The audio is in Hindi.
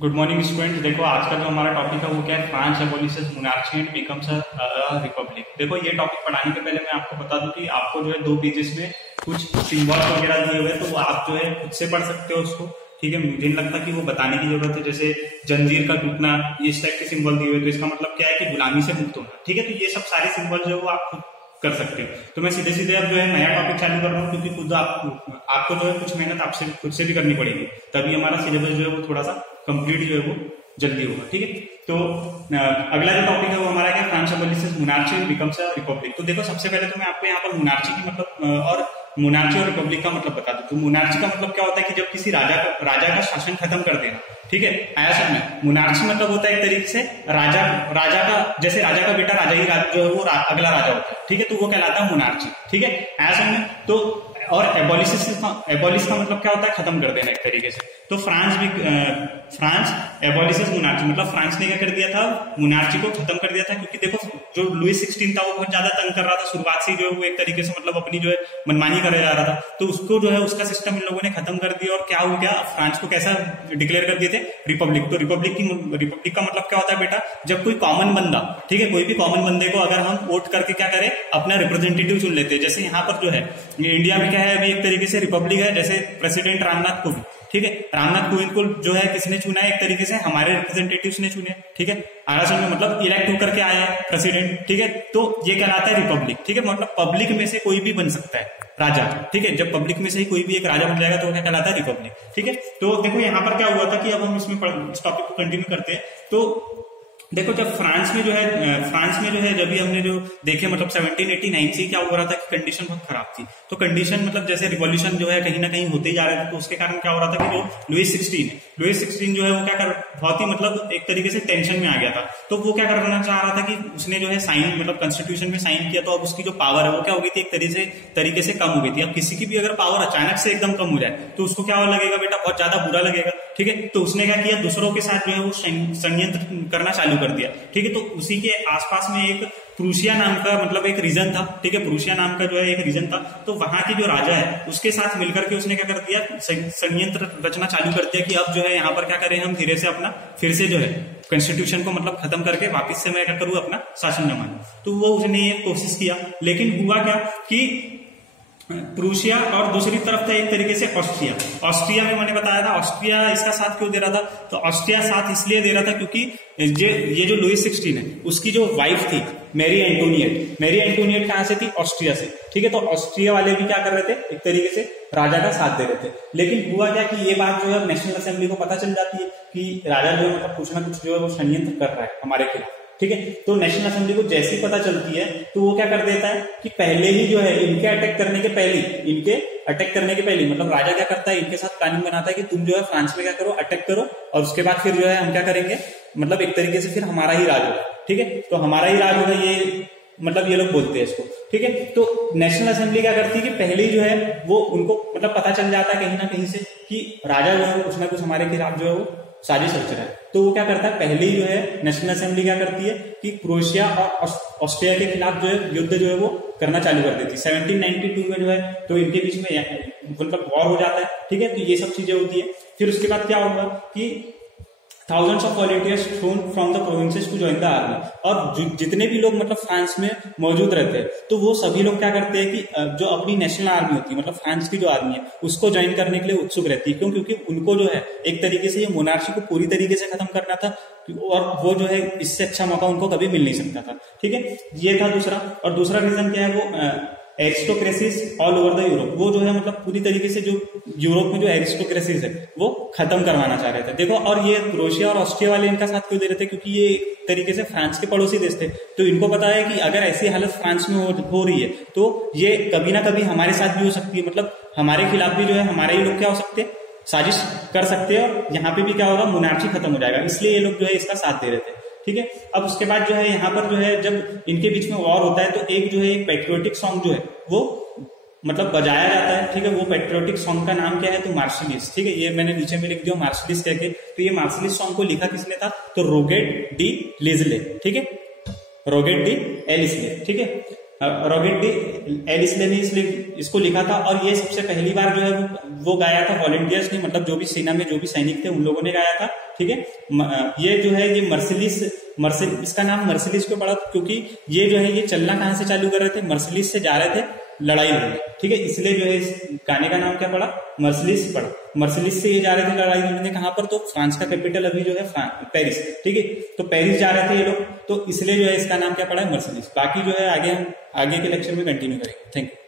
Good morning student. देखो आज का जो हमारा टॉपिक है वो क्या है, France abolishes monarchy and becomes a republic. देखो ये टॉपिक पढ़ाने के पहले मैं आपको बता दूं कि आपको जो है 2 पेजेस में कुछ सिंबल्स वगैरह दिए हुए हैं, तो वो आप जो है खुद से पढ़ सकते हो उसको। ठीक है, मुझे नहीं लगता कि वो बताने की जरूरत है। जैसे जंजीर का टूटना, ये इस टाइप के सिंबल दिए हुए, तो इसका मतलब क्या है कि गुलामी से मुक्त होना। ठीक है, तो ये सब सारे सिंबल जो है वो आप खुद कर सकते हो। तो मैं सीधे सीधे अब जो है नया टॉपिक चालू कर रहा हूँ, क्योंकि खुद आपको जो है कुछ मेहनत आपसे खुद से भी करनी पड़ेगी, तभी हमारा सिलेबस जो है वो थोड़ा सा कंप्लीट जो है वो जल्दी होगा। ठीक है, तो अगला जो टॉपिक है वो हमारा क्या, France abolishes monarchy and becomes a republic. तो देखो सबसे पहले तो मैं आपको यहाँ पर मोनार्ची की मतलब और मोनार्ची और रिपब्लिक का मतलब बता दूं। तो मोनार्ची का मतलब क्या होता है कि जब किसी राजा का शासन खत्म कर देना। ठीक है, आया समझ में। मोनार्ची मतलब होता है एक तरीके से राजा का, जैसे राजा का बेटा राजा ही जो है वो अगला राजा होता है। ठीक है, तो वो कहलाता है मोनार्ची। ठीक है, आया समझ में। तो और एबॉलिश का मतलब क्या होता है, खत्म कर देना एक तरीके से। तो फ्रांस एबॉलिशेस मोनार्ची मतलब फ्रांस ने क्या कर दिया था, मोनार्ची को खत्म कर दिया था। क्योंकि देखो जो लुईस 16 था वो बहुत ज्यादा तंग कर रहा था शुरुआत से, जो है वो एक तरीके से मतलब अपनी जो है मनमानी करे जा रहा था। तो उसको जो है उसका सिस्टम इन लोगों ने खत्म कर दिया। और क्या हो गया, फ्रांस को कैसा डिक्लेयर कर दिए थे, रिपब्लिक। तो रिपब्लिक का मतलब क्या होता है बेटा, जब कोई कॉमन बंदा, ठीक है, कोई भी कॉमन बंदे को अगर हम वोट करके क्या करें, अपना रिप्रेजेंटेटिव चुन लेते हैं। जैसे यहाँ पर जो है इंडिया में क्या है, अभी एक तरीके से रिपब्लिक है, जैसे प्रेसिडेंट रामनाथ कोविंद। ठीक है, रामनाथ कोविंद को जो है किसने चुना है, एक तरीके से हमारे रिप्रेजेंटेटिव्स ने चुने। ठीक है, आरासन में मतलब इलेक्ट होकर के आए हैं प्रेसिडेंट। ठीक है, तो ये कहलाता है रिपब्लिक। ठीक है, मतलब पब्लिक में से कोई भी बन सकता है राजा। ठीक है, जब पब्लिक में से ही कोई भी एक राजा बन जाएगा तो क्या कहलाता है, रिपब्लिक। ठीक है, तो देखो यहाँ पर क्या हुआ था कि अब हम इसमें इस टॉपिक को कंटिन्यू करते हैं। तो देखो जब फ्रांस में जो है जब भी हमने जो देखे मतलब 1789 से क्या हो रहा था कि कंडीशन बहुत खराब थी। तो कंडीशन मतलब जैसे रिवॉल्यूशन जो है कहीं ना कहीं होते ही जा रहे थे। तो उसके कारण क्या हो रहा था कि जो लुईस 16 जो है वो क्या कर, बहुत ही मतलब एक तरीके से टेंशन में आ गया था। तो वो क्या करना चाह रहा था कि उसने जो है साइन मतलब कॉन्स्टिट्यूशन में साइन किया, तो अब उसकी जो पावर है वो क्या हो गई थी, एक तरीके से कम हो गई थी। अब किसी की भी अगर पावर अचानक से एकदम कम हो जाए तो उसको क्या लगेगा बेटा, बहुत ज्यादा बुरा लगेगा। ठीक है, तो उसने क्या किया, दूसरों के साथ जो है वो षड्यंत्र करना चालू कर दिया। ठीक है, तो उसी के आसपास में एक प्रूशिया नाम का मतलब एक रीजन था। ठीक है, प्रूशिया नाम का जो है एक रीजन था। तो वहां के जो राजा है उसके साथ मिलकर के उसने क्या कर दिया, षड्यंत्र रचना चालू कर दिया कि अब जो है यहाँ पर क्या करें हम, धीरे से अपना फिर से जो है कॉन्स्टिट्यूशन को मतलब खत्म करके वापस से मैं क्या करूँ, अपना शासन जमाना। तो वो उसने ये कोशिश किया, लेकिन हुआ क्या कि प्रूशिया और दूसरी तरफ था एक तरीके से ऑस्ट्रिया में मैंने बताया था, ऑस्ट्रिया इसका साथ क्यों दे रहा था, तो ऑस्ट्रिया साथ इसलिए दे रहा था क्योंकि ये जो लुईस 16 है उसकी जो वाइफ थी मैरी एंटोनिएट कहां से थी, ऑस्ट्रिया से। ठीक है, तो ऑस्ट्रिया वाले भी क्या कर रहे थे, एक तरीके से राजा का साथ दे रहे थे। लेकिन हुआ क्या कि ये बात जो है नेशनल असेंबली को पता चल जाती है कि राजा जो है मतलब कुछ ना कुछ जो है वो षड्यंत्र कर रहा है हमारे खिलाफ। ठीक है, तो नेशनल असेंबली को जैसे ही पता चलती है तो वो क्या कर देता है कि पहले ही जो है इनके अटैक करने के पहले मतलब राजा क्या करता है, इनके साथ प्लानिंग बनाता है कि तुम जो है फ्रांस में क्या करो, अटैक करो, और उसके बाद फिर जो है हम क्या करेंगे, मतलब एक तरीके से फिर हमारा ही राज होगा। ठीक है, तो हमारा ही राज होगा, ये मतलब ये लोग बोलते हैं इसको। ठीक है, तो नेशनल असेंबली क्या करती है कि पहले ही जो है वो उनको मतलब पता चल जाता है कहीं ना कहीं से कि राजा जो है कुछ ना कुछ हमारे खिलाफ जो है वो साजिश रच रहा है। तो वो क्या करता है, पहले ही जो है नेशनल असेंबली क्या करती है कि क्रोएशिया और ऑस्ट्रिया के खिलाफ जो है युद्ध जो है वो करना चालू कर देती है। 1792 में जो है तो इनके बीच में मतलब वॉर हो जाता है। ठीक है, तो ये सब चीजें होती है। फिर उसके बाद क्या होगा कि thousands of volunteers thrown from the provinces to join the army। और जितने भी लोग मतलब फ्रांस में मौजूद रहते हैं तो वो सभी लोग क्या करते हैं कि जो अपनी नेशनल आर्मी होती है मतलब फ्रांस की जो आर्मी है उसको ज्वाइन करने के लिए उत्सुक रहती है। क्यों? क्योंकि उनको जो है एक तरीके से ये मोनार्ची को पूरी तरीके से खत्म करना था, और वो जो है इससे अच्छा मौका उनको कभी मिल नहीं सकता था। ठीक है, ये था दूसरा। और दूसरा रीजन क्या है, वो एरिस्टोक्रेसीज ऑल ओवर द यूरोप। वो जो है मतलब पूरी तरीके से जो यूरोप में जो एरिस्टोक्रेसीज है वो खत्म करवाना चाह रहे थे। देखो, और ये क्रोएशिया और ऑस्ट्रिया वाले इनका साथ क्यों दे रहे थे, क्योंकि ये एक तरीके से फ्रांस के पड़ोसी देश थे। तो इनको पता है कि अगर ऐसी हालत फ्रांस में हो रही है तो ये कभी ना कभी हमारे साथ भी हो सकती है, मतलब हमारे खिलाफ भी जो है हमारे ही लोग क्या हो सकते हैं, साजिश कर सकते हैं, और यहाँ पे भी क्या होगा, मोनार्ची खत्म हो जाएगा। इसलिए ये लोग जो है इसका साथ दे रहे थे। ठीक है, अब उसके बाद जो है यहाँ पर जो है जब इनके बीच में वॉर होता है तो एक जो है एक पैट्रियोटिक सॉन्ग जो है वो मतलब बजाया जाता है। ठीक है, वो पैट्रियोटिक सॉन्ग का नाम क्या है, तो मार्शलिस। ठीक है, ये मैंने नीचे में लिख दिया मार्शलिस कहके। तो ये मार्शलिस सॉन्ग को लिखा किसने था, तो रोगेट डी लिजले। ठीक है, रोगेट डी एलिसले। ठीक है, रॉबर्ट डी एलिसले ने इसको लिखा था। और ये सबसे पहली बार जो है वो गाया था वॉलंटियर्स ने, मतलब जो भी सेना में जो भी सैनिक थे उन लोगों ने गाया था। ठीक है। ये जो है ये मर्सिलिस इसका नाम मर्सिलिस क्यों पड़ा, क्योंकि ये जो है ये चलना कहां से चालू कर रहे थे, मर्सिलिस से जा रहे थे लड़ाई लड़ने, ठीक है, इसलिए जो है इस गाने का नाम क्या पड़ा, मर्सिलिस पड़ा। मर्सिलिस से ये जा रहे थे लड़ाई लड़ने, कहां पर, तो फ्रांस का कैपिटल अभी जो है पेरिस, ठीक है, तो पेरिस जा रहे थे ये लोग, तो इसलिए जो है इसका नाम क्या पड़ा है, मर्सिलिस। बाकी जो है आगे हम आगे के लेक्चर में कंटिन्यू करेंगे। Thank you.